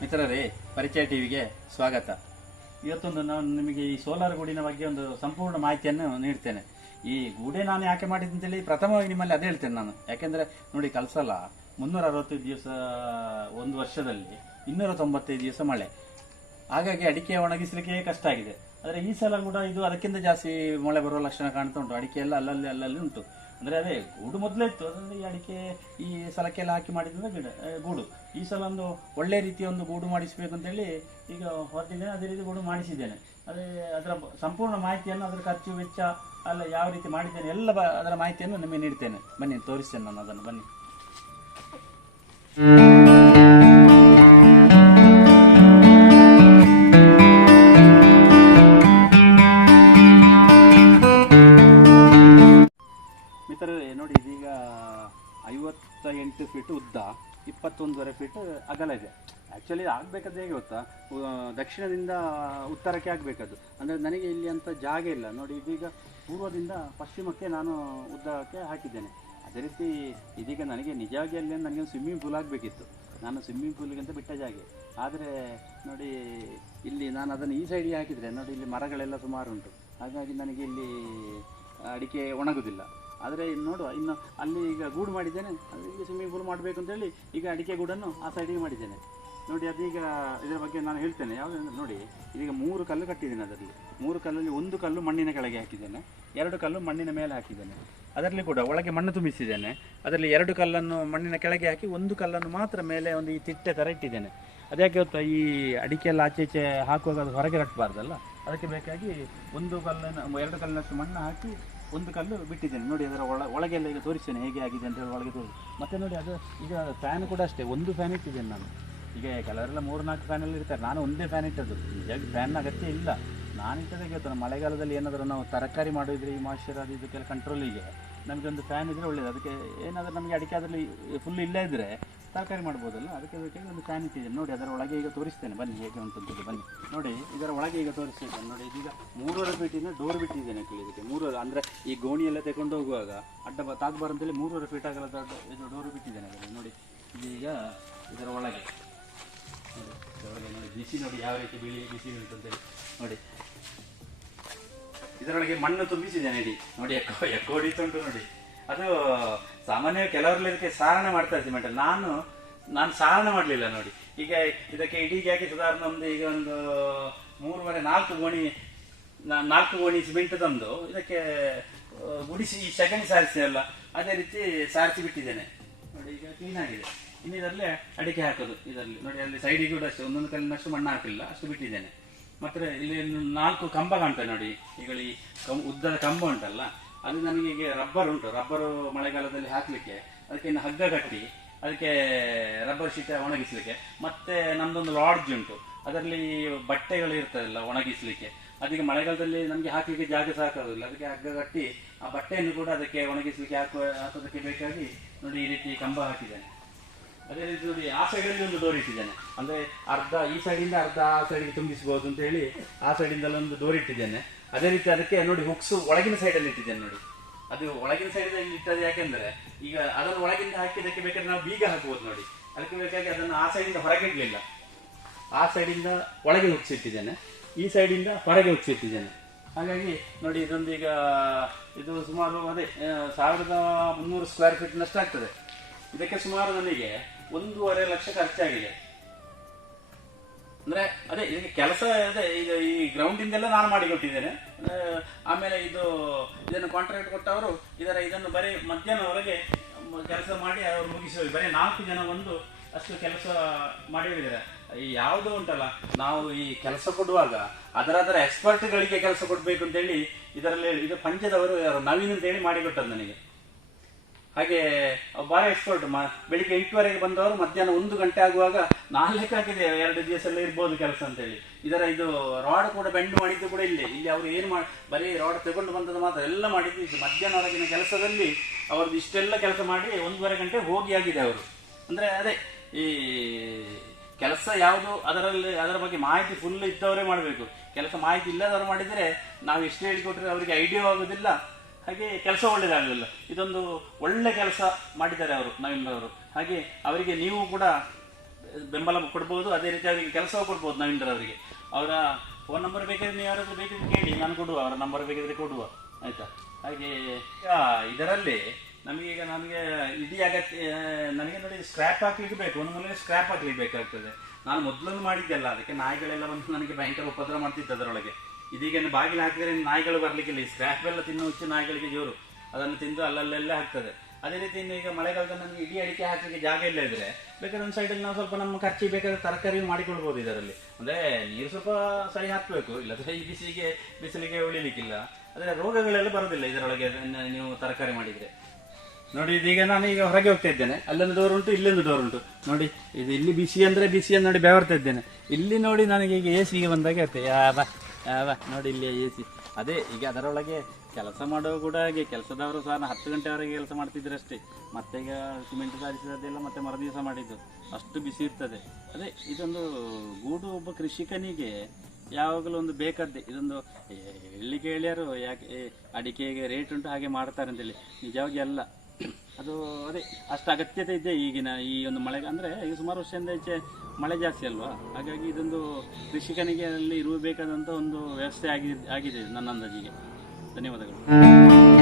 ಮಿತ್ರರೇ, ಪರಿಚಯ ಟಿವಿಗೆ ಸ್ವಾಗತ. ಇವತ್ತೊಂದು ನಾನು ನಿಮಗೆ ಈ ಸೋಲಾರ್ ಗೂಡಿನ ಬಗ್ಗೆ ಒಂದು ಸಂಪೂರ್ಣ ಮಾಹಿತಿಯನ್ನು ನೀಡ್ತೇನೆ. ಈ ಗೂಡೆ ನಾನು ಯಾಕೆ ಮಾಡಿದೆ ಅಂತೇಳಿ ಪ್ರಥಮವಾಗಿ ನಿಮ್ಮಲ್ಲಿ ಅದೇ ಹೇಳ್ತೇನೆ ನಾನು. ಯಾಕೆಂದರೆ ನೋಡಿ, ಕಲ್ಸಲ 365 ದಿವಸ ಒಂದು ವರ್ಷದಲ್ಲಿ 295 ದಿವಸ ಮಳೆ. ಹಾಗಾಗಿ ಅಡಿಕೆ ಒಣಗಿಸಲಿಕ್ಕೆ ಕಷ್ಟ ಆಗಿದೆ. ಆದರೆ ಈ ಸಲ ಕೂಡ ಇದು ಅದಕ್ಕಿಂತ ಜಾಸ್ತಿ ಮಳೆ ಬರುವ ಲಕ್ಷಣ ಕಾಣ್ತಾ ಉಂಟು. ಅಡಿಕೆ ಎಲ್ಲ ಅಲ್ಲಲ್ಲಿ ಉಂಟು. ಅಂದರೆ ಅದೇ ಗೂಡು ಮೊದಲೇ ಇತ್ತು, ಅದರಲ್ಲಿ ಈ ಅಡಿಕೆ ಈ ಸಲಕ್ಕೆಲ್ಲ ಹಾಕಿ ಮಾಡಿದ್ರೆ ಗೂಡು ಈ ಸಲ ಒಂದು ಒಳ್ಳೆ ರೀತಿಯ ಒಂದು ಗೂಡು ಮಾಡಿಸಬೇಕು ಅಂತೇಳಿ ಈಗ ಹೊರಟಿದ್ದೇನೆ. ಅದೇ ರೀತಿ ಗೂಡು ಮಾಡಿಸಿದ್ದೇನೆ. ಅದೇ ಅದರ ಸಂಪೂರ್ಣ ಮಾಹಿತಿಯನ್ನು, ಅದರ ಖರ್ಚು ವೆಚ್ಚ ಅಲ್ಲ ಯಾವ ರೀತಿ ಮಾಡಿದ್ದೇನೆ ಎಲ್ಲ ಅದರ ಮಾಹಿತಿಯನ್ನು ನಿಮಗೆ ನೀಡ್ತೇನೆ. ಬನ್ನಿ, ತೋರಿಸ್ತೇನೆ ನಾನು ಅದನ್ನು. ಬನ್ನಿ. ನೋಡಿ, ಇದೀಗ 58 ಫೀಟ್ ಉದ್ದ, 21.5 ಫೀಟ್ ಅಗಲ ಇದೆ. ಆ್ಯಕ್ಚುಲಿ ಆಗಬೇಕಾದ್ರೆ ಹೇಗೆ ಗೊತ್ತಾ, ದಕ್ಷಿಣದಿಂದ ಉತ್ತರಕ್ಕೆ ಆಗಬೇಕದು. ಅಂದರೆ ನನಗೆ ಇಲ್ಲಿ ಅಂತ ಜಾಗ ಇಲ್ಲ. ನೋಡಿ, ಇದೀಗ ಪೂರ್ವದಿಂದ ಪಶ್ಚಿಮಕ್ಕೆ ನಾನು ಉದ್ದಕ್ಕೆ ಹಾಕಿದ್ದೇನೆ. ಅದೇ ರೀತಿ ಇದೀಗ ನನಗೆ ನಿಜವಾಗಿ ಅಲ್ಲಿ ನನಗೆ ಒಂದು ಸ್ವಿಮ್ಮಿಂಗ್ ಪೂಲ್ ಆಗಬೇಕಿತ್ತು. ನಾನು ಸ್ವಿಮ್ಮಿಂಗ್ ಪೂಲಿಗಿಂತ ಬಿಟ್ಟ ಜಾಗೆ. ಆದರೆ ನೋಡಿ, ಇಲ್ಲಿ ನಾನು ಅದನ್ನು ಈ ಸೈಡಿಗೆ ಹಾಕಿದರೆ ನೋಡಿ, ಇಲ್ಲಿ ಮರಗಳೆಲ್ಲ ಸುಮಾರು ಉಂಟು. ಹಾಗಾಗಿ ನನಗೆ ಇಲ್ಲಿ ಅಡಿಕೆ ಒಣಗುವುದಿಲ್ಲ. ಆದರೆ ನೋಡುವ, ಇನ್ನು ಅಲ್ಲಿ ಈಗ ಗೂಡು ಮಾಡಿದ್ದೇನೆ. ಅದಕ್ಕೆ ಸ್ವಿಮ್ಮಿಂಗ್ ಪೂಲ್ ಮಾಡಬೇಕು ಅಂತೇಳಿ ಈಗ ಅಡಿಕೆ ಗೂಡನ್ನು ಆ ಸೈಡಿಗೆ ಮಾಡಿದ್ದೇನೆ. ನೋಡಿ, ಅದೀಗ ಇದರ ಬಗ್ಗೆ ನಾನು ಹೇಳ್ತೇನೆ. ಯಾವುದಂದ್ರೆ ನೋಡಿ, ಇದೀಗ 3 ಕಲ್ಲು ಕಟ್ಟಿದ್ದೇನೆ. ಅದರಲ್ಲಿ 3 ಕಲ್ಲಲ್ಲಿ 1 ಕಲ್ಲು ಮಣ್ಣಿನ ಕೆಳಗೆ ಹಾಕಿದ್ದೇನೆ, 2 ಕಲ್ಲು ಮಣ್ಣಿನ ಮೇಲೆ ಹಾಕಿದ್ದೇನೆ. ಅದರಲ್ಲಿ ಕೂಡ ಒಳಗೆ ಮಣ್ಣು ತುಂಬಿಸಿದ್ದೇನೆ. ಅದರಲ್ಲಿ 2 ಕಲ್ಲನ್ನು ಮಣ್ಣಿನ ಕೆಳಗೆ ಹಾಕಿ 1 ಕಲ್ಲನ್ನು ಮಾತ್ರ ಮೇಲೆ ಒಂದು ಈ ತಿಟ್ಟೆ ಥರ ಇಟ್ಟಿದ್ದೇನೆ. ಅದ್ಯಾಕೆ ಗೊತ್ತಾ, ಈ ಅಡಿಕೆಲ್ಲ ಆಚೆ ಈಚೆ ಹಾಕುವಾಗ ಅದು ಹೊರಗೆ ಕಟ್ಟಬಾರ್ದಲ್ಲ, ಅದಕ್ಕೆ ಬೇಕಾಗಿ 1 ಕಲ್ಲನ್ನು 2 ಕಲ್ಲಿನಷ್ಟು ಮಣ್ಣು ಹಾಕಿ 1 ಕಲ್ಲು ಬಿಟ್ಟಿದ್ದೇನೆ. ನೋಡಿ, ಅದರ ಒಳಗೆಲ್ಲ ಈಗ ತೋರಿಸ್ತೇನೆ ಹೇಗೆ ಆಗಿದೆ ಅಂತ ಹೇಳಿ ಒಳಗೆ ತೋರಿಸಿ. ಮತ್ತು ನೋಡಿ, ಅದು ಈಗ ಫ್ಯಾನ್ ಕೂಡ ಅಷ್ಟೇ, 1 ಫ್ಯಾನ್ ಇಟ್ಟಿದ್ದೇನೆ ನಾನು. ಈಗ ಕೆಲವರೆಲ್ಲ 3-4 ಫ್ಯಾನಲ್ಲಿ ಇರ್ತಾರೆ, ನಾನು ಒಂದೇ ಫ್ಯಾನ್ ಇಟ್ಟದ್ದು. ನಿಜವಾಗಿ ಫ್ಯಾನ್ ಅಗತ್ಯ ಇಲ್ಲ. ನಾನು ಇಟ್ಟದಾಗೆ ಗೊತ್ತಾ, ಮಳೆಗಾಲದಲ್ಲಿ ಏನಾದರೂ ನಾವು ತರಕಾರಿ ಮಾಡೋದಿದ್ರೆ ಈ ಮಾಯ್ಶ್ಚರ್ ಅದು ಇದಕ್ಕೆಲ್ಲ ಕಂಟ್ರೋಲಿಗೆ ನಮಗೊಂದು ಫ್ಯಾನ್ ಇದ್ದರೆ ಒಳ್ಳೆಯದು. ಅದಕ್ಕೆ ಏನಾದರೂ ನಮಗೆ ಅಡಿಕೆ ಅದರಲ್ಲಿ ಫುಲ್ ಇಲ್ಲೇ ಇದ್ದರೆ ತರಕಾರಿ ಮಾಡ್ಬೋದಲ್ಲ, ಅದಕ್ಕೆ ಬೇಕಾಗಿ ಒಂದು ಫ್ಯಾನ್ ಇಟ್ಟಿದ್ದೇನೆ. ನೋಡಿ, ಅದರ ಒಳಗೆ ಈಗ ತೋರಿಸ್ತೇನೆ ಬನ್ನಿ, ಹೇಗೆ ಉಂಟಂತದ್ದು ಬನ್ನಿ. ನೋಡಿ, ಇದರ ಒಳಗೆ ಈಗ ತೋರಿಸ್ತೇನೆ. ನೋಡಿ, ಇದೀಗ 3.5 ಫೀಟಿನ ಡೋರ್ ಬಿಟ್ಟಿದ್ದೇನೆ. ಇದಕ್ಕೆ 3 ಅಂದರೆ ಈ ಗೋಣಿಯೆಲ್ಲ ತಗೊಂಡು ಹೋಗುವಾಗ ಅಡ್ಡ ತಾಗಬಾರ್ದು ಅಂತೇಳಿ 3.5 ಫೀಟ್ ಆಗಲದ ಇದು ಡೋರ್ ಬಿಟ್ಟಿದ್ದೇನೆ. ಅದರಲ್ಲಿ ನೋಡಿ, ಇದೀಗ ಇದರ ಒಳಗೆ ನೋಡಿ ಬಿಸಿ ನೋಡಿ ಯಾವ ರೀತಿ ಬಿಸಿ ಉಂಟಂತೇಳಿ. ನೋಡಿ, ಇದರೊಳಗೆ ಮಣ್ಣು ತುಂಬಿಸಿದ್ದೇನೆ. ಇಡೀ ನೋಡಿ, ಎಕ್ಕೋ ಹೊಡಿತುಂಟು ನೋಡಿ. ಅದು ಸಾಮಾನ್ಯ ಕೆಲವರೆಲ್ಲ ಇದಕ್ಕೆ ಸಾರಣ ಮಾಡ್ತಾರೆ ಸಿಮೆಂಟಲ್ಲಿ. ನಾನು ಸಾರಣ ಮಾಡಲಿಲ್ಲ. ನೋಡಿ, ಈಗ ಇದಕ್ಕೆ ಇಡೀಗೆ ಹಾಕಿ ಸಾಧಾರಣ ಈಗ ಒಂದು 4 ಗೋಣಿ ಸಿಮೆಂಟ್ ತಂದು ಇದಕ್ಕೆ ಗುಡಿಸಿ ಈ ಸಗಣಿ ಸಾರಿಸ್ತೇವಲ್ಲ ಅದೇ ರೀತಿ ಸಾರಿಸಿ ಬಿಟ್ಟಿದ್ದೇನೆ. ನೋಡಿ, ಈಗ ಕ್ಲೀನ್ ಆಗಿದೆ. ಇನ್ನು ಇದರಲ್ಲೇ ಅಡಿಕೆ ಹಾಕೋದು. ಇದರಲ್ಲಿ ನೋಡಿ, ಅಲ್ಲಿ ಸೈಡಿಗೆ ಕೂಡ ಅಷ್ಟೇ 1 ಕಲ್ಲಿನಷ್ಟು ಮಣ್ಣು ಹಾಕಿಲ್ಲ, ಅಷ್ಟು ಬಿಟ್ಟಿದ್ದೇನೆ. ಮತ್ತೆ ಇಲ್ಲಿ 4 ಕಂಬ ಕಾಣ್ತದೆ ನೋಡಿ. ಈಗ ಈ ಉದ್ದದ ಕಂಬ ಉಂಟಲ್ಲ, ಅದು ನನಗೆ ಈಗ ರಬ್ಬರ್ ಉಂಟು. ರಬ್ಬರು ಮಳೆಗಾಲದಲ್ಲಿ ಹಾಕಲಿಕ್ಕೆ ಅದಕ್ಕೆ ಇನ್ನು ಹಗ್ಗ ಕಟ್ಟಿ ಅದಕ್ಕೆ ರಬ್ಬರ್ ಶೀಟ್ ಒಣಗಿಸ್ಲಿಕ್ಕೆ. ಮತ್ತೆ ನಮ್ದೊಂದು ಲಾಡ್ಜ್ ಉಂಟು, ಅದರಲ್ಲಿ ಬಟ್ಟೆಗಳು ಇರ್ತದಲ್ಲ ಒಣಗಿಸ್ಲಿಕ್ಕೆ. ಅದೀಗ ಮಳೆಗಾಲದಲ್ಲಿ ನಮಗೆ ಹಾಕಲಿಕ್ಕೆ ಜಾಗ ಸಾಕಾಗೋದಿಲ್ಲ, ಅದಕ್ಕೆ ಹಗ್ಗ ಕಟ್ಟಿ ಆ ಬಟ್ಟೆಯನ್ನು ಕೂಡ ಅದಕ್ಕೆ ಒಣಗಿಸ್ಲಿಕ್ಕೆ ಹಾಕೋದಕ್ಕೆ ಬೇಕಾಗಿ ನೋಡಿ ಈ ರೀತಿ ಕಂಬ ಹಾಕಿದ್ದೇನೆ. ಅದೇ ರೀತಿ ನೋಡಿ, ಆ ಸೈಡಲ್ಲಿ ಒಂದು ಡೋರ್ ಇಟ್ಟಿದ್ದೇನೆ. ಅಂದರೆ ಅರ್ಧ ಈ ಸೈಡಿಂದ ಅರ್ಧ ಆ ಸೈಡಿಗೆ ತುಂಬಿಸಬಹುದು ಅಂತ ಹೇಳಿ ಆ ಸೈಡಿಂದಲ್ಲ ಒಂದು ಡೋರ್ ಇಟ್ಟಿದ್ದೇನೆ. ಅದೇ ರೀತಿ ಅದಕ್ಕೆ ನೋಡಿ ಹುಕ್ಸು ಒಳಗಿನ ಸೈಡಲ್ಲಿ ಇಟ್ಟಿದ್ದೇನೆ. ನೋಡಿ, ಅದು ಒಳಗಿನ ಸೈಡಲ್ಲಿ ಇಟ್ಟದ್ದು ಯಾಕೆಂದರೆ ಈಗ ಅದನ್ನು ಒಳಗಿಂದ ಹಾಕಿದ್ದಕ್ಕೆ ಬೇಕಾದ್ರೆ ನಾವು ಬೀಗ ಹಾಕಬಹುದು. ನೋಡಿ, ಅದಕ್ಕೆ ಬೇಕಾಗಿ ಅದನ್ನು ಆ ಸೈಡಿಂದ ಹೊರಗೆ ಇಡಲಿಲ್ಲ, ಆ ಸೈಡಿಂದ ಒಳಗೆ ಹುಕ್ಸಿಟ್ಟಿದ್ದೇನೆ, ಈ ಸೈಡಿಂದ ಹೊರಗೆ ಹುಕ್ಸಿಟ್ಟಿದ್ದೇನೆ. ಹಾಗಾಗಿ ನೋಡಿ, ಇದೊಂದು ಈಗ ಇದು ಸುಮಾರು ಅದೇ 1300 ಸ್ಕ್ವೇರ್ ಫೀಟ್ನಷ್ಟು ಆಗ್ತದೆ. ಇದಕ್ಕೆ ಸುಮಾರು ನನಗೆ 1.5 ಲಕ್ಷ ಖರ್ಚಾಗಿದೆ. ಅಂದ್ರೆ ಅದೇ ಇದಕ್ಕೆ ಕೆಲಸ ಅದೇ ಈಗ ಈ ಗ್ರೌಂಡಿಂದೆಲ್ಲ ನಾನು ಮಾಡಿಕೊಟ್ಟಿದ್ದೇನೆ. ಆಮೇಲೆ ಇದನ್ನು ಕಾಂಟ್ರಾಕ್ಟ್ ಕೊಟ್ಟವರು ಇದನ್ನು ಬರೀ ಮಧ್ಯಾಹ್ನವರೆಗೆ ಕೆಲಸ ಮಾಡಿ ಅವರು ಮುಗಿಸಿ ಬರೀ 4 ಜನ ಒಂದು ಅಷ್ಟು ಕೆಲಸ ಮಾಡಿ ಹೋಗಿದ್ದಾರೆ. ಈ ಯಾವುದೋ ಉಂಟಲ್ಲ, ನಾವು ಈ ಕೆಲಸ ಕೊಡುವಾಗ ಅದರ ಎಕ್ಸ್ಪರ್ಟ್ಗಳಿಗೆ ಕೆಲಸ ಕೊಡಬೇಕು ಅಂತೇಳಿ ಇದರಲ್ಲಿ ಇದು ಪಂಚದವರು ನವೀನ್ ಅಂತೇಳಿ ಮಾಡಿಕೊಟ್ಟದ್ದು ನನಗೆ. ಹಾಗೆ ಬಾರಿ ಎಕ್ಸ್ಪರ್ಟ್. ಬೆಳಿಗ್ಗೆ 8 ಬಂದವರು ಮಧ್ಯಾಹ್ನ 1 ಗಂಟೆ ಆಗುವಾಗ ನಾನು ಲೆಕ್ಕ ಹಾಕಿದೆ 2 ದಿವಸ ಎಲ್ಲ ಇರ್ಬೋದು ಕೆಲಸ ಅಂತೇಳಿ. ಇದು ರಾಡ್ ಕೂಡ ಬೆಂಡ್ ಮಾಡಿದ್ದು ಕೂಡ ಇಲ್ಲಿ ಅವರು ಏನು ಬರೀ ರಾಡ್ ತಗೊಂಡು ಬಂದದ್ದು ಮಾತ್ರ ಎಲ್ಲ ಮಾಡಿದ್ದು ಇದು ಮಧ್ಯಾಹ್ನವರೆಗಿನ ಕೆಲಸದಲ್ಲಿ ಅವ್ರದ್ದು ಇಷ್ಟೆಲ್ಲ ಕೆಲಸ ಮಾಡಿ 1.5 ಗಂಟೆ ಹೋಗಿ ಆಗಿದೆ ಅವರು. ಅಂದರೆ ಅದೇ ಈ ಕೆಲಸ ಯಾವುದು ಅದರ ಬಗ್ಗೆ ಮಾಹಿತಿ ಫುಲ್ ಇದ್ದವರೇ ಮಾಡಬೇಕು. ಕೆಲಸ ಮಾಹಿತಿ ಇಲ್ಲದವರು ಮಾಡಿದರೆ ನಾವು ಎಷ್ಟು ಹೇಳಿಕೊಟ್ರೆ ಅವರಿಗೆ ಐಡಿಯಾ ಆಗೋದಿಲ್ಲ, ಹಾಗೆ ಕೆಲಸ ಒಳ್ಳೆಯದಾಗಲಿಲ್ಲ. ಇದೊಂದು ಒಳ್ಳೆ ಕೆಲಸ ಮಾಡಿದ್ದಾರೆ ಅವರು ನವೀನ್ ಅವರು. ಹಾಗೆ ಅವರಿಗೆ ನೀವು ಕೂಡ ಬೆಂಬಲ ಕೊಡ್ಬೋದು, ಅದೇ ರೀತಿ ಅವರಿಗೆ ಕೆಲಸವೂ ಕೊಡ್ಬೋದು ನವೀಂದ್ರವರಿಗೆ. ಅವರ ಫೋನ್ ನಂಬರ್ ಬೇಕಾದ್ರೆ ನೀವು ಯಾರಾದರೂ ಬೇಕಿದ್ರೆ ಕೇಳಿ, ನಾನು ಕೊಡುವ, ಅವರ ನಂಬರ್ ಬೇಕಿದ್ರೆ ಕೊಡುವ, ಆಯಿತಾ. ಹಾಗೆ ಇದರಲ್ಲಿ ನನಗೆ ಇಡೀ ಅಗತ್ಯ, ನನಗೆ ನೋಡಿ ಸ್ಕ್ರ್ಯಾಪ್ ಹಾಕ್ಲಿಕ್ಕೆ ಬೇಕು, ಒಂದು ಮೂಲೆಗೆ ಸ್ಕ್ರ್ಯಾಪ್ ಹಾಕ್ಲಿಕ್ಕೆ ಬೇಕಾಗ್ತದೆ. ನಾನು ಮೊದಲೊಂದು ಮಾಡಿದ್ದೆಲ್ಲ, ಅದಕ್ಕೆ ನಾಯಿಗಳೆಲ್ಲ ಬಂದು ನನಗೆ ಭಯಂಕರ ಉಪದ್ರ ಮಾಡ್ತಿತ್ತು ಅದರೊಳಗೆ. ಇದೀಗ ಬಾಗಿಲು ಹಾಕಿದರೆ ನಾಯಿಗಳು ಬರಲಿಕ್ಕಿಲ್ಲ, ಈ ಸ್ಕ್ರ್ಯಾಪ್ ಎಲ್ಲ ತಿನ್ನೋ ಹುಚ್ಚು ನಾಯಿಗಳಿಗೆ ಜೋರು, ಅದನ್ನು ತಿಂದು ಅಲ್ಲಲ್ಲೆಲ್ಲ ಹಾಕ್ತದೆ. ಅದೇ ರೀತಿ ಇನ್ನು ಈಗ ಮಳೆಗಾಲದಲ್ಲಿ ನಮಗೆ ಇಡೀ ಅಡಿಕೆ ಹಾಕಲಿಕ್ಕೆ ಜಾಗ ಇಲ್ಲ ಇದ್ರೆ ಬೇಕಾದ್ರೆ ಒಂದು ಸೈಡಲ್ಲಿ ನಾವು ಸ್ವಲ್ಪ ನಮ್ಮ ಖರ್ಚಿಗೆ ಬೇಕಾದ್ರೆ ತರಕಾರಿ ಮಾಡಿಕೊಳ್ಬೋದು ಇದರಲ್ಲಿ. ಅಂದರೆ ನೀರು ಸ್ವಲ್ಪ ಸರಿ ಹಾಕಬೇಕು, ಇಲ್ಲದ್ರೆ ಈ ಬಿಸಿಲಿಗೆ ಉಳಿಲಿಕ್ಕಿಲ್ಲ. ಆದರೆ ರೋಗಗಳೆಲ್ಲ ಬರೋದಿಲ್ಲ ಇದರೊಳಗೆ ನೀವು ತರಕಾರಿ ಮಾಡಿದರೆ. ನೋಡಿ ಇದೀಗ ನಾನು ಈಗ ಹೊರಗೆ ಹೋಗ್ತಾ ಇದ್ದೇನೆ, ಅಲ್ಲೊಂದು ಡೋರ್ ಉಂಟು, ಇಲ್ಲೊಂದು ಡೋರ್ ಉಂಟು. ನೋಡಿ ಇದು ಇಲ್ಲಿ ಬಿಸಿ ಅಂದರೆ ಬಿಸಿಯನ್ನು ನೋಡಿ ಬೆವರ್ತಾ ಇದ್ದೇನೆ. ಇಲ್ಲಿ ನೋಡಿ ನನಗೆ ಈಗ ಎ ಸಿಗೆ ಬಂದಾಗ ಇರ್ತದೆ, ಯಾವ ನೋಡಿ ಇಲ್ಲಿ ಎ ಸಿ. ಅದೇ ಈಗ ಅದರೊಳಗೆ ಕೆಲಸ ಮಾಡುವ ಕೂಡ ಹಾಗೆ, ಕೆಲಸದವರು ಸಹ 10 ಗಂಟೆವರೆಗೆ ಕೆಲಸ ಮಾಡ್ತಿದ್ರೆ ಅಷ್ಟೇ. ಮತ್ತೆ ಈಗ ಸಿಮೆಂಟ್ ಸಾರಿಸಿದ್ದೆಲ್ಲ ಮತ್ತೆ ಮರುದಿವಸ ಮಾಡಿದ್ದು, ಅಷ್ಟು ಬಿಸಿ ಇರ್ತದೆ. ಅದೇ ಇದೊಂದು ಗೂಡು ಒಬ್ಬ ಕೃಷಿಕನಿಗೆ ಯಾವಾಗಲೂ ಒಂದು ಬೇಕಾದ್ದೆ. ಇದೊಂದು ಹೇಳಲಿಕ್ಕೆ ಹೇಳ್ಯಾರು, ಯಾಕೆ ಅಡಿಕೆಗೆ ರೇಟ್ ಉಂಟು ಹಾಗೆ ಮಾಡ್ತಾರೆ ಅಂತೇಳಿ, ನಿಜವಾಗಿ ಅಲ್ಲ. ಅದು ಅದೇ ಅಷ್ಟು ಅಗತ್ಯತೆ ಇದೆ ಈಗಿನ ಈ ಒಂದು ಮಳೆಗೆ. ಅಂದರೆ ಈಗ ಸುಮಾರು ವರ್ಷದಿಂದ ಈಚೆ ಮಳೆ ಜಾಸ್ತಿ ಅಲ್ವಾ, ಹಾಗಾಗಿ ಇದೊಂದು ಕೃಷಿಕನಿಗೆ ಅಲ್ಲಿ ಇರಬೇಕಾದಂಥ ಒಂದು ವ್ಯವಸ್ಥೆ ಆಗಿದೆ ನನ್ನ ಅಂದಾಜಿಗೆ. ಧನ್ಯವಾದಗಳು.